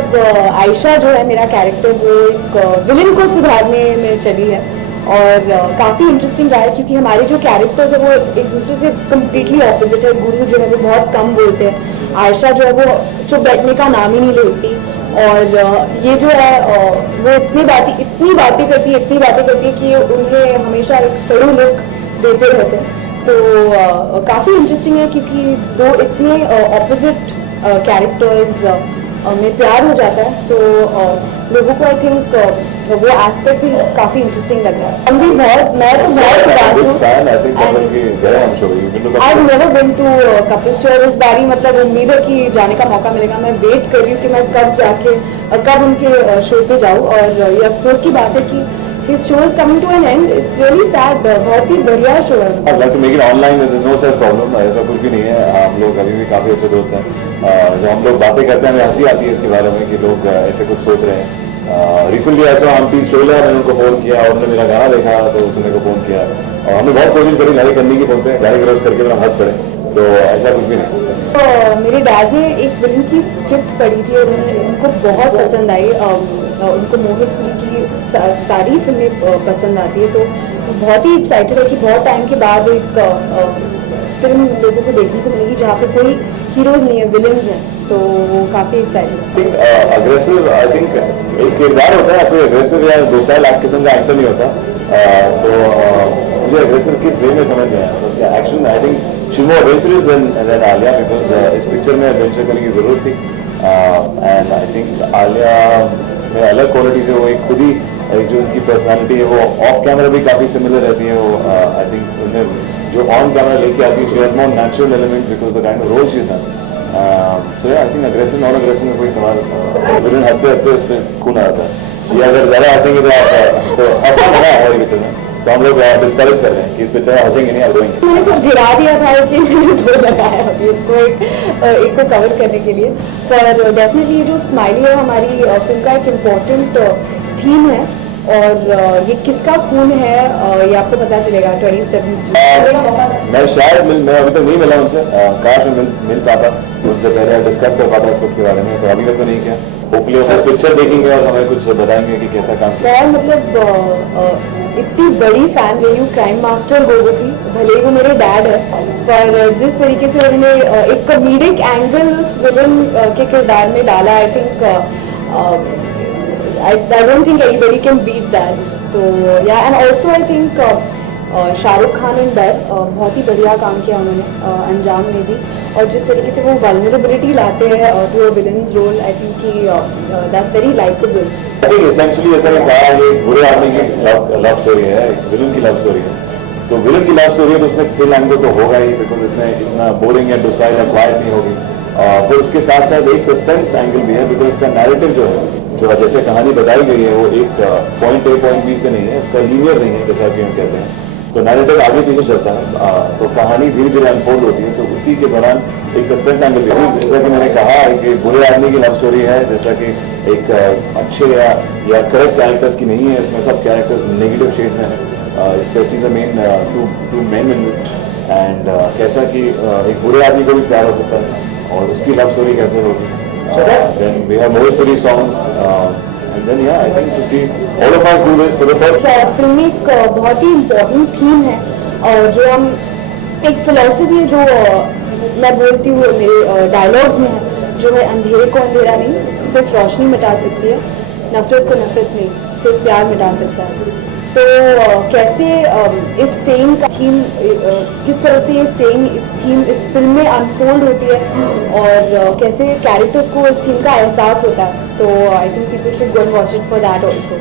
मतलब आयशा जो है मेरा कैरेक्टर वो एक विलन को सुधारने में चली है और काफ़ी इंटरेस्टिंग रहा है क्योंकि हमारे जो कैरेक्टर्स है वो एक दूसरे से कम्प्लीटली ऑपोजिट है। गुरु जो है वो बहुत कम बोलते हैं, आयशा जो है वो चुप बैठने का नाम ही नहीं लेती और ये जो है वो इतनी बातें करती है कि उन्हें हमेशा एक सड़ू लुक देते रहते हैं। तो काफ़ी इंटरेस्टिंग है क्योंकि दो इतने ऑपोजिट कैरेक्टर्स में प्यार हो जाता है तो लोगों को आई थिंक वो एस्पेक्ट भी काफ़ी इंटरेस्टिंग लग रहा है। हम भी मैं तो बहुत उदास हूँ। I never been to Kapil show इस बारी, मतलब उम्मीद है कि जाने का मौका मिलेगा। मैं वेट कर रही हूँ कि मैं कब उनके शो पे जाऊँ और ये अफसोस की बात है कि His show is coming to an end. It's really sad. बहुत ही बढ़िया शो है। I'd like to make it online. There's no such problem. ऐसा कुछ भी नहीं है। हम लोग अभी भी काफी अच्छे दोस्त हैं। जब हम लोग बातें करते हैं हमें हंसी आती है इसके बारे में कि लोग ऐसे कुछ सोच रहे हैं। रिसेंटली ऐसा हम पीस ट्रेलर मैंने उनको फोन किया और उन्होंने मेरा गाना देखा तो उसने को फोन किया और हमने बहुत कोशिश करी गाली करने की फोन पे गाली गलौज करके हम हंस पड़े, तो ऐसा कुछ भी नहीं। तो मेरे डैड ने एक फिल्म की स्क्रिप्ट पढ़ी थी और उनको बहुत पसंद आई। उनको मोहित सूरी की सारी फिल्में पसंद आती है तो बहुत ही एक्साइटेड है कि बहुत टाइम के बाद एक फिल्म लोगों को देखने को मिलेगी जहाँ पे कोई हीरोज नहीं है, विलन्स हैं, तो वो काफ़ी एक्साइटेड है। अग्रेसिव आई थिंक एक किरदार होता है, कोई अग्रेसिव या दूसरा लाख किस्म का एक्टर नहीं होता। तो मुझे अग्रेसिव किस वे में समझ में आया action I think she more adventurous than Alia because इस पिक्चर में एडवेंचर करने की जरूरत थी एंड आई थिंक आलिया में अलग क्वालिटीज है। वो एक खुद ही जो उनकी पर्सनालिटी है वो ऑफ कैमरा भी काफ़ी सिमिलर रहती है। वो आई थिंक उन्हें जो ऑन कैमरा लेके आती है she has more natural element because the kind of role she is done. So I think aggressive non aggressive में कोई सवाल विलन हंसते हंसते उस पर खून आ जाता है। ये अगर ज़्यादा हंसेंगे तो हंसना मना है हमारे पिक्चर में, तो हम लोग डिस्करेज कर रहे हैं कि इस पिक्चर में हंसेंगे नहीं, आप रोएंगे। मैंने कुछ गिरा दिया था इसलिए मैंने दो लगाया अभी इसको एक को कवर करने के लिए। पर डेफिनेटली ये जो स्माइली है हमारी फिल्म का एक इम्पोर्टेंट थीम है और ये किसका खून है ये आपको पता चलेगा 27 जून। मैं शायद मैं अभी तक नहीं मिला उनसे, काश मैं मिल पाता उनसे पहले डिस्कस कर पाता इस वक्त के बारे में, तो अभी तक तो नहीं किया। होपफुली हम पिक्चर देखेंगे और हमें कुछ बताएंगे कि कैसा काम किया। मैं मतलब इतनी बड़ी फैन रही हूँ क्राइम मास्टर गोगो की, भले ही वो मेरे डैड है, पर जिस तरीके से उन्होंने एक कॉमेडिक एंगल उस विलन के किरदार में डाला I think I don't think anybody can beat that. तो yeah and also I think Shahrukh Khan and डर बहुत ही बढ़िया काम किया उन्होंने अंजाम में भी, और जिस तरीके से वो वल्नरेबिलिटी लाते हैं to a villain's role I think कि that's very likeable. I think essentially ऐसा कहा है बुरे आदमी की लव स्टोरी है, विलन की लव स्टोरी है। तो विलन की लव स्टोरी है तो उसमें थ्रिल एंगल तो होगा ही बिकॉज इतना बोरिंग या डुसाइल या क्वाइट नहीं होगी। फिर उसके साथ साथ एक सस्पेंस एंगल भी है बिकॉज उसका नैरेटिव जो है जो जैसे कहानी बताई गई है वो एक पॉइंट ए पॉइंट बी से नहीं है, उसका लीनियर नहीं है जैसा कि हम कहते हैं। तो नैरेटिव आगे पीछे चलता है तो कहानी धीरे धीरे अनफोल्ड होती है, तो उसी के दौरान एक सस्पेंस एंगल भी है। जैसा कि मैंने कहा कि बुरे आदमी की लव स्टोरी है, जैसा कि एक अच्छे या करेक्ट कैरेक्टर्स की नहीं है, इसमें सब कैरेक्टर्स नेगेटिव शेड में है, specially the men to men in this and कैसा कि एक बुरे आदमी को भी प्यार हो सकता है और उसकी लव स्टोरी कैसे होगी। Then we have more silly songs and then yeah I think to see all of us do this for the first film में एक बहुत ही इम्पोर्टेंट थीम है और जो हम एक फिलोसफी है जो मैं बोलती हूँ मेरे डायलॉग्स में है, जो है अंधेरे को अंधेरा नहीं सिर्फ रोशनी मिटा सकती है, नफरत को नफरत नहीं सिर्फ प्यार मिटा सकता है। तो कैसे इस सेम का थीम किस तरह से ये सेम इस थीम इस फिल्म में अनफोल्ड होती है और कैसे कैरेक्टर्स को इस थीम का एहसास होता है, तो I think people should go and watch it for that also.